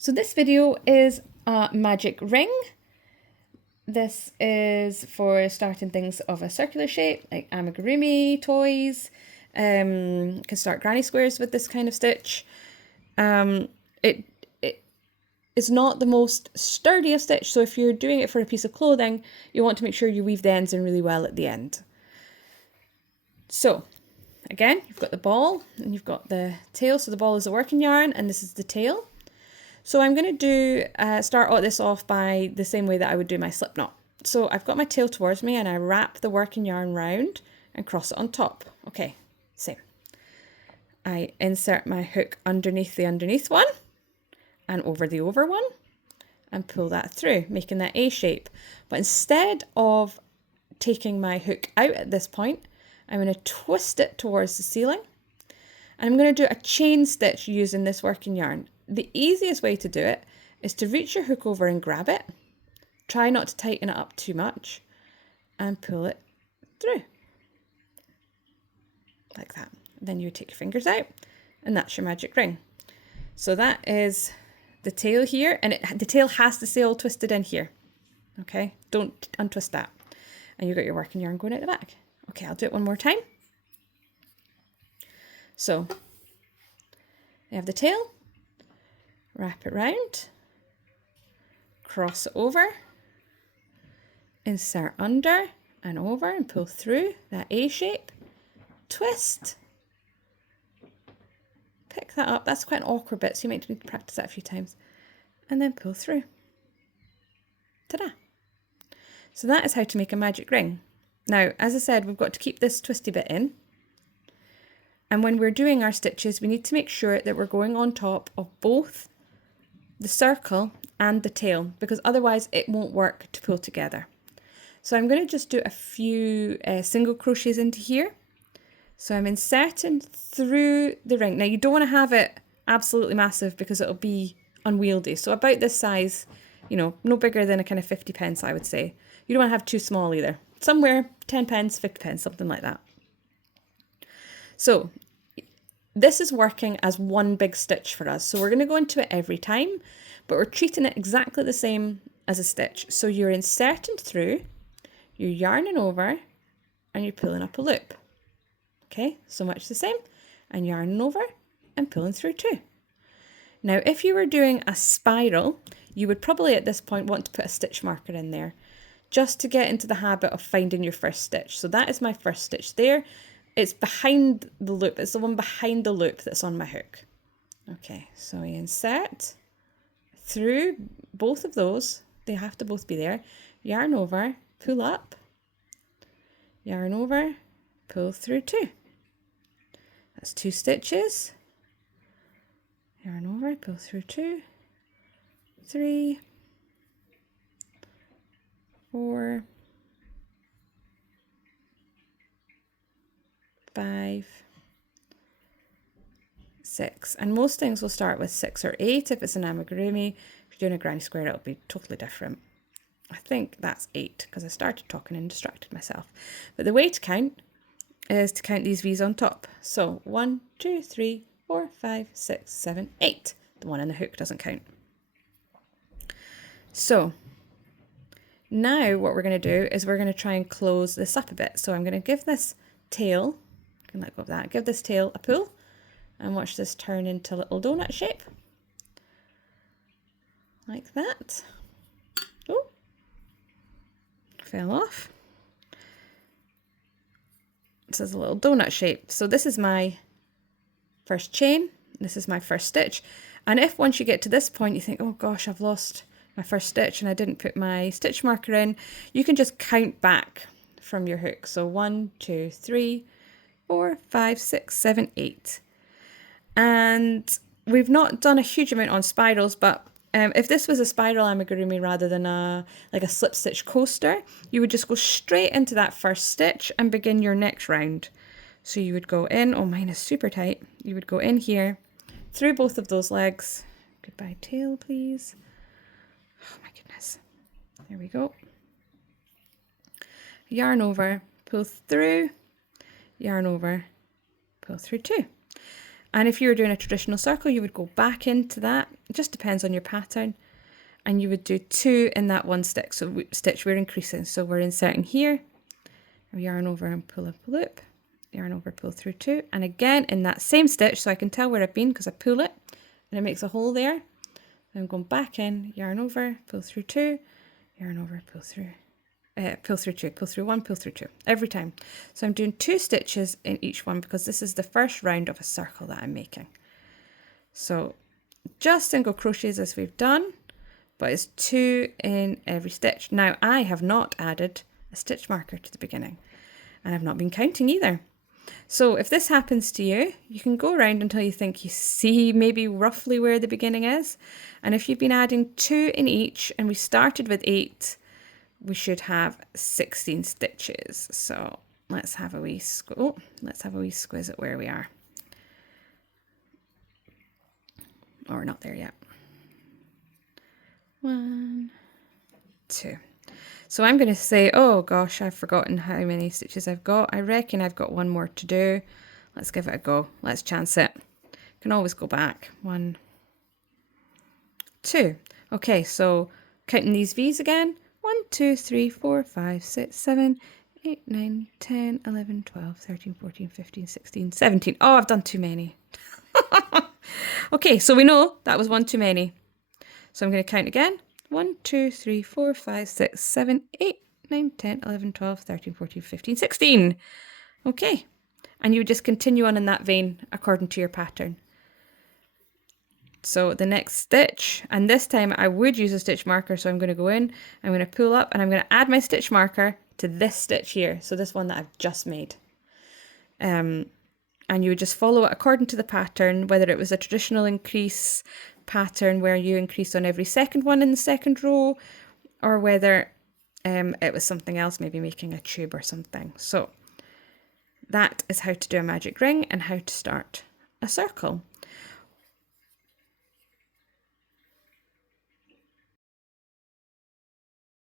So this video is a magic ring. This is for starting things of a circular shape, like amigurumi toys. You can start granny squares with this kind of stitch. It is not the most sturdy of stitch, so if you're doing it for a piece of clothing, you want to make sure you weave the ends in really well at the end. So again, you've got the ball and you've got the tail. So the ball is the working yarn and this is the tail. So I'm going to start this off by the same way that I would do my slip knot. So I've got my tail towards me and I wrap the working yarn round and cross it on top. Okay, same. I insert my hook underneath the underneath one and over the over one and pull that through, making that A shape. But instead of taking my hook out at this point, I'm going to twist it towards the ceiling and I'm going to do a chain stitch using this working yarn. The easiest way to do it is to reach your hook over and grab it. Try not to tighten it up too much and pull it through. Like that. Then you take your fingers out and that's your magic ring. So that is the tail here, and the tail has to stay all twisted in here. Okay, don't untwist that. And you've got your working yarn going out the back. Okay, I'll do it one more time. So I have the tail. Wrap it round, cross it over, insert under and over and pull through that A shape, twist, pick that up. That's quite an awkward bit, so you might need to practice that a few times, and then pull through. Ta-da! So that is how to make a magic ring. Now, as I said, we've got to keep this twisty bit in. And when we're doing our stitches, we need to make sure that we're going on top of both the circle and the tail, because otherwise it won't work to pull together. So I'm going to just do a few single crochets into here. So I'm inserting through the ring. Now you don't want to have it absolutely massive because it'll be unwieldy. So about this size, you know, no bigger than a kind of 50 pence, I would say. You don't want to have too small either. Somewhere 10 pence, 50 pence, something like that. So this is working as one big stitch for us. So we're going to go into it every time, but we're treating it exactly the same as a stitch. So you're inserting through, you're yarning over, and you're pulling up a loop. Okay, so much the same. And yarning over and pulling through too. Now, if you were doing a spiral, you would probably at this point want to put a stitch marker in there just to get into the habit of finding your first stitch. So that is my first stitch there. It's behind the loop. It's the one behind the loop that's on my hook. Okay, so we insert through both of those. They have to both be there. Yarn over, pull up, yarn over, pull through two. That's 2 stitches. Yarn over, pull through 2, 3, 4, 5, 6, and most things will start with 6 or 8 if it's an amigurumi. If you're doing a granny square, it'll be totally different. I think that's 8 because I started talking and distracted myself. But the way to count is to count these V's on top. So 1, 2, 3, 4, 5, 6, 7, 8. The one on the hook doesn't count. So now what we're going to do is we're going to try and close this up a bit. So I'm going to give this tail, I can let go of that, give this tail a pull and watch this turn into a little donut shape. Like that. Oh, fell off. This is a little donut shape. So this is my first chain. This is my first stitch. And if once you get to this point you think, oh gosh, I've lost my first stitch and I didn't put my stitch marker in, you can just count back from your hook. So 1, 2, 3, 4, 5, 6, 7, 8. And we've not done a huge amount on spirals, but if this was a spiral amigurumi rather than like a slip stitch coaster, you would just go straight into that first stitch and begin your next round. So you would go in, oh mine is super tight, you would go in here, through both of those legs, goodbye tail please, oh my goodness, there we go, yarn over, pull through, yarn over, pull through 2. And if you were doing a traditional circle, you would go back into that. It just depends on your pattern. And you would do 2 in that one stitch. So stitch we're increasing. So we're inserting here, yarn over and pull up a loop, yarn over, pull through 2. And again, in that same stitch, so I can tell where I've been because I pull it and it makes a hole there. I'm going back in, yarn over, pull through 2, yarn over, pull through 2, pull through 1, pull through 2, every time. So I'm doing 2 stitches in each one because this is the first round of a circle that I'm making. So just single crochets as we've done, but it's 2 in every stitch. Now I have not added a stitch marker to the beginning, and I've not been counting either. So if this happens to you, you can go around until you think you see maybe roughly where the beginning is. And if you've been adding 2 in each, and we started with 8, we should have 16 stitches. So let's have a wee squiz at where we are. Oh, we're not there yet. 1, 2. So I'm going to say, oh gosh, I've forgotten how many stitches I've got. I reckon I've got 1 more to do. Let's give it a go. Let's chance it. Can always go back. 1, 2. Okay, so counting these V's again. 1, 2, 3, 4, 5, 6, 7, 8, 9, 10, 11, 12, 13, 14, 15, 16, 17. Oh, I've done too many. Okay, so we know that was 1 too many. So I'm going to count again. 1, 2, 3, 4, 5, 6, 7, 8, 9, 10, 11, 12, 13, 14, 15, 16. Okay. And you would just continue on in that vein according to your pattern. So the next stitch, and this time I would use a stitch marker, so I'm going to go in, I'm going to pull up, and I'm going to add my stitch marker to this stitch here. So this one that I've just made. And you would just follow it according to the pattern, whether it was a traditional increase pattern where you increase on every second one in the second row, or whether it was something else, maybe making a tube or something. So that is how to do a magic ring and how to start a circle.